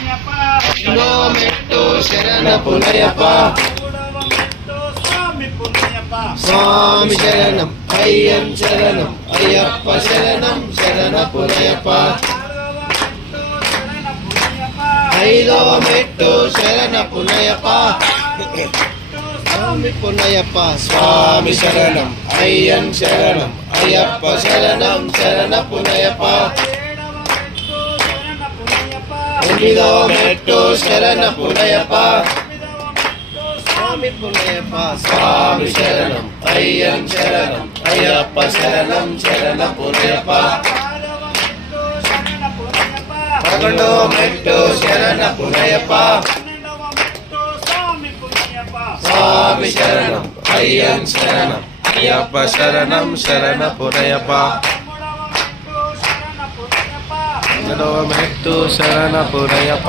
రెండో మెట్టు శరణ పునయప్ప స్వామి శరణం అయ్యం శరణం అయ్యప్ప శరణం శరణ పునయప్ప ఐదో మెట్టు శరణ పునయప్ప స్వామి పునయప్ప స్వామి శరణం అయ్యం శరణం అయ్యప్ప శరణం శరణ పునయప్ప ఎనిమిదో మెట్టు శరణ పునయప్ప స్వామి పునయప్ప స్వామి శరణం అయ్యం శరణం అయ్యప్ప శరణం శరణ పునయప్ప పదకొండో మెట్టు శరణ పునయప్ప స్వామి శరణం అయ్యం శరణం అయ్యప్ప శరణం శరణ పునయప్ప పన్నెండవ మెట్టు శరణ పునయప్ప